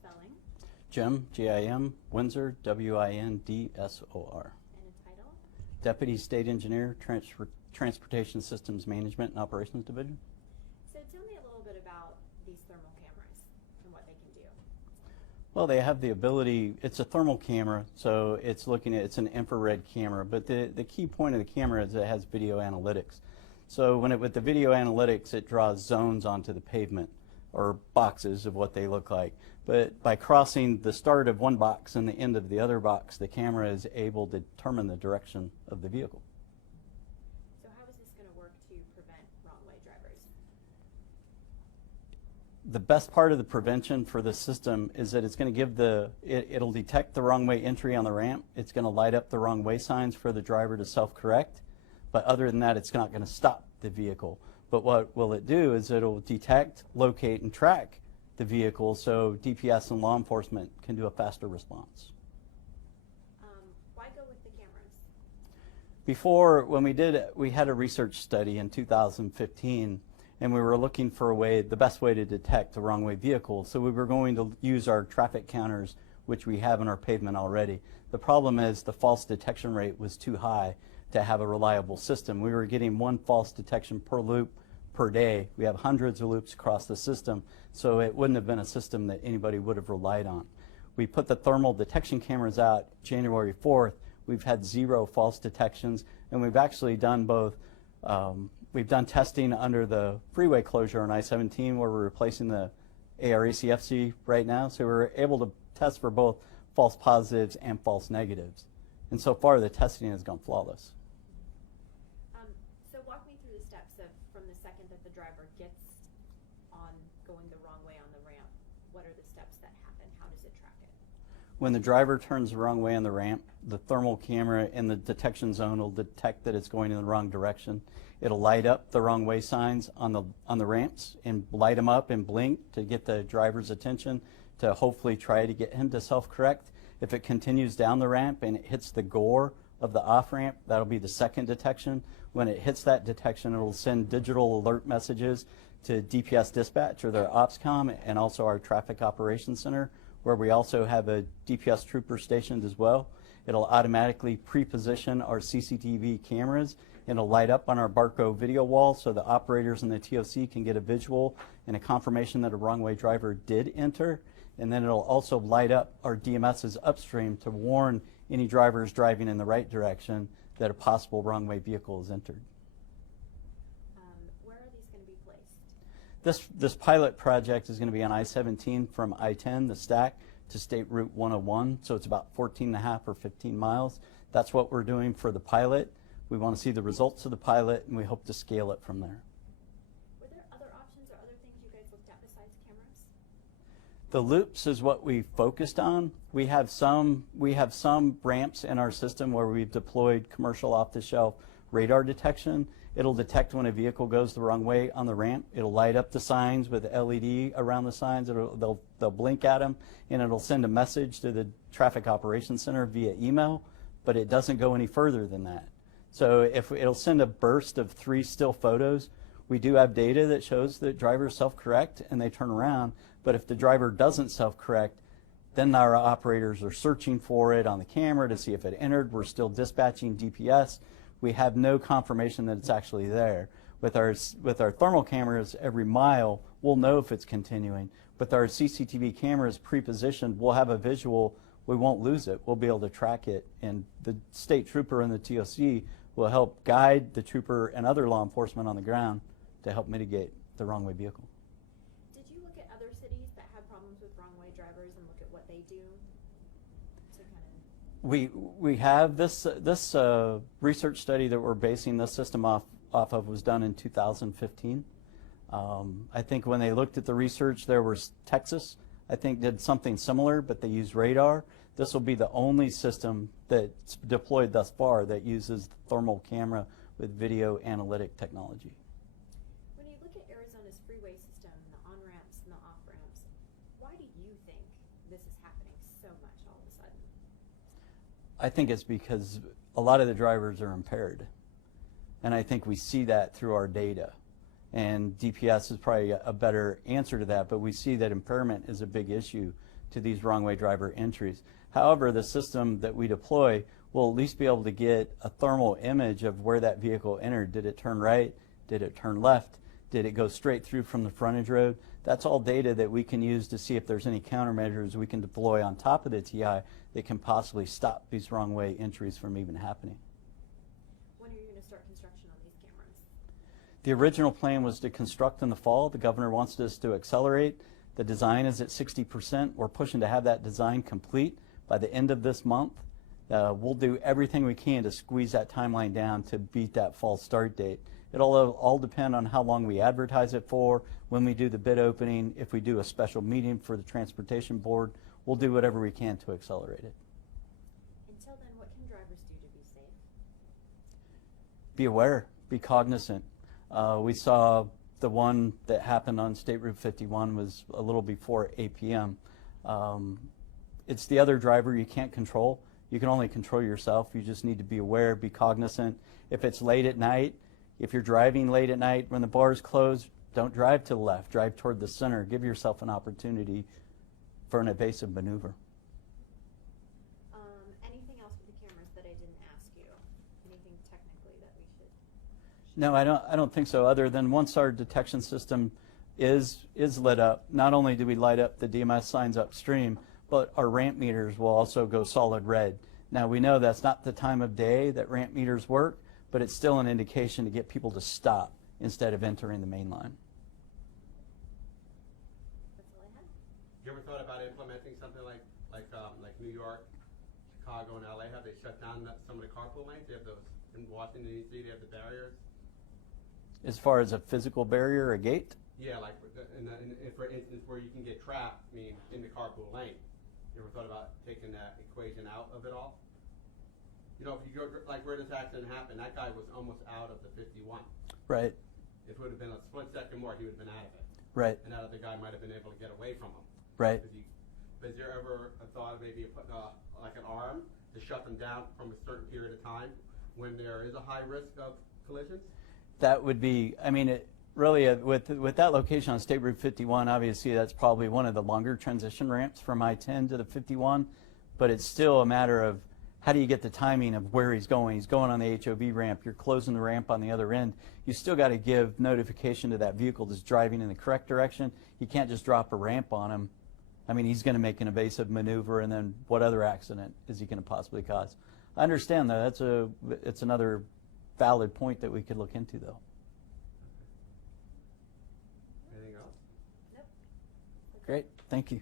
spelling. Jim, G-I-M, Windsor, W-I-N-D-S-O-R. And a title. Deputy State Engineer, Transportation Systems Management and Operations Division. So tell me a little bit about these thermal cameras and what they can do. Well, they have the ability, it's a thermal camera, so it's an infrared camera, but the key point of the camera is it has video analytics. So with the video analytics, it draws zones onto the pavement, or boxes of what they look like. But by crossing the start of one box and the end of the other box, the camera is able to determine the direction of the vehicle. So how is this going to work to prevent wrong-way drivers? The best part of the prevention for the system is that it's going to give it'll detect the wrong way entry on the ramp. It's going to light up the wrong way signs for the driver to self-correct. But other than that, it's not going to stop the vehicle. But what will it do is it'll detect, locate, and track the vehicle so DPS and law enforcement can do a faster response. Why go with the cameras? Before, when we had a research study in 2015, and we were looking for the best way to detect the wrong way vehicle. So we were going to use our traffic counters, which we have in our pavement already. The problem is the false detection rate was too high to have a reliable system. We were getting one false detection per loop per day. We have hundreds of loops across the system, so it wouldn't have been a system that anybody would have relied on. We put the thermal detection cameras out January 4th. We've had 0 false detections, and we've actually done both. We've done testing under the freeway closure on I-17 where we're replacing the ARECFC right now, so we're able to test for both false positives and false negatives. And so far the testing has gone flawless. So walk me through the steps from the second that the driver gets on going the wrong way on the ramp. What are the steps that happen? How does it track it? When the driver turns the wrong way on the ramp, the thermal camera in the detection zone will detect that it's going in the wrong direction. It'll light up the wrong way signs on the ramps and light them up and blink to get the driver's attention to hopefully try to get him to self-correct. If it continues down the ramp and it hits the gore of the off-ramp, that'll be the second detection. When it hits that detection, it'll send digital alert messages to DPS dispatch or their OPSCOM and also our traffic operations center, where we also have a DPS trooper stationed as well. It'll automatically pre-position our CCTV cameras and it'll light up on our Barco video wall so the operators and the TOC can get a visual and a confirmation that a wrong way driver did enter. And then it'll also light up our DMSs upstream to warn any drivers driving in the right direction that a possible wrong way vehicle is entered. Where are these going to be placed? This pilot project is going to be on I-17 from I-10, the stack, to State Route 101, so it's about 14.5 or 15 miles. That's what we're doing for the pilot. We want to see the results of the pilot, and we hope to scale it from there. Were there other options or other things you guys looked at besides cameras? The loops is what we focused on. We have some ramps in our system where we've deployed commercial off-the-shelf radar detection. It'll detect when a vehicle goes the wrong way on the ramp. It'll light up the signs with LED around the signs. They'll blink at them, and it'll send a message to the Traffic Operations Center via email, but it doesn't go any further than that. So if it'll send a burst of 3 still photos, we do have data that shows that drivers self-correct and they turn around, but if the driver doesn't self-correct, then our operators are searching for it on the camera to see if it entered. We're still dispatching DPS. We have no confirmation that it's actually there. With our thermal cameras, every mile, we'll know if it's continuing. With our CCTV cameras pre-positioned, we'll have a visual. We won't lose it. We'll be able to track it, and the state trooper and the TOC will help guide the trooper and other law enforcement on the ground to help mitigate the wrong way vehicle. Did you look at other cities that have problems with wrong way drivers and look at what they do to kind of... We have this research study that we're basing this system off of was done in 2015. I think when they looked at the research, there was Texas, I think, did something similar, but they used radar. This will be the only system that's deployed thus far that uses the thermal camera with video analytic technology. When you look at Arizona's freeway system, the on-ramps and the off-ramps, why do you think this is happening so much all of a sudden? I think it's because a lot of the drivers are impaired. And I think we see that through our data. and DPS is probably a better answer to that, but we see that impairment is a big issue to these wrong way driver entries. However, the system that we deploy will at least be able to get a thermal image of where that vehicle entered. Did it turn right? Did it turn left? Did it go straight through from the frontage road? That's all data that we can use to see if there's any countermeasures we can deploy on top of the TI that can possibly stop these wrong way entries from even happening. When are you going to start construction on these cameras? The original plan was to construct in the fall. The governor wants us to accelerate. The design is at 60%. We're pushing to have that design complete by the end of this month. We'll do everything we can to squeeze that timeline down to beat that fall start date. It'll all depend on how long we advertise it for, when we do the bid opening, if we do a special meeting for the transportation board. We'll do whatever we can to accelerate it. Until then, what can drivers do to be safe? Be aware, be cognizant. We saw the one that happened on State Route 51 was a little before 8 p.m. It's the other driver you can't control. You can only control yourself. You just need to be aware, be cognizant. If it's late at night, if you're driving late at night when the bars close, don't drive to the left. Drive toward the center. Give yourself an opportunity for an evasive maneuver. Anything else with the cameras that I didn't ask you? Anything technically that we should? No, I don't think so, other than once our detection system is lit up, not only do we light up the DMS signs upstream, but our ramp meters will also go solid red. Now, we know that's not the time of day that ramp meters work, but it's still an indication to get people to stop instead of entering the main line. That's all I had. You ever thought about implementing something like New York, Chicago, and LA? Have they shut down some of the carpool lanes? They have those in Washington D.C. They have the barriers. As far as a physical barrier, a gate? Yeah, like for instance, where you can get trapped, in the carpool lane. You ever thought about taking that equation out of it all? You know, if you go like where this accident happened, that guy was almost out of the 51. Right. If it would have been a split second more, he would have been out of it. Right. And that other guy might have been able to get away from him. Right. Is there ever a thought of maybe putting like an arm to shut them down from a certain period of time when there is a high risk of collisions? That would be, really with that location on State Route 51, obviously that's probably one of the longer transition ramps from I-10 to the 51, but it's still a matter of how do you get the timing of where he's going. He's going on the HOV ramp, you're closing the ramp on the other end. You still got to give notification to that vehicle that's driving in the correct direction. You can't just drop a ramp on him. He's going to make an evasive maneuver, and then what other accident is he going to possibly cause? I understand though, it's another valid point that we could look into though. Anything else? Nope. Great, thank you.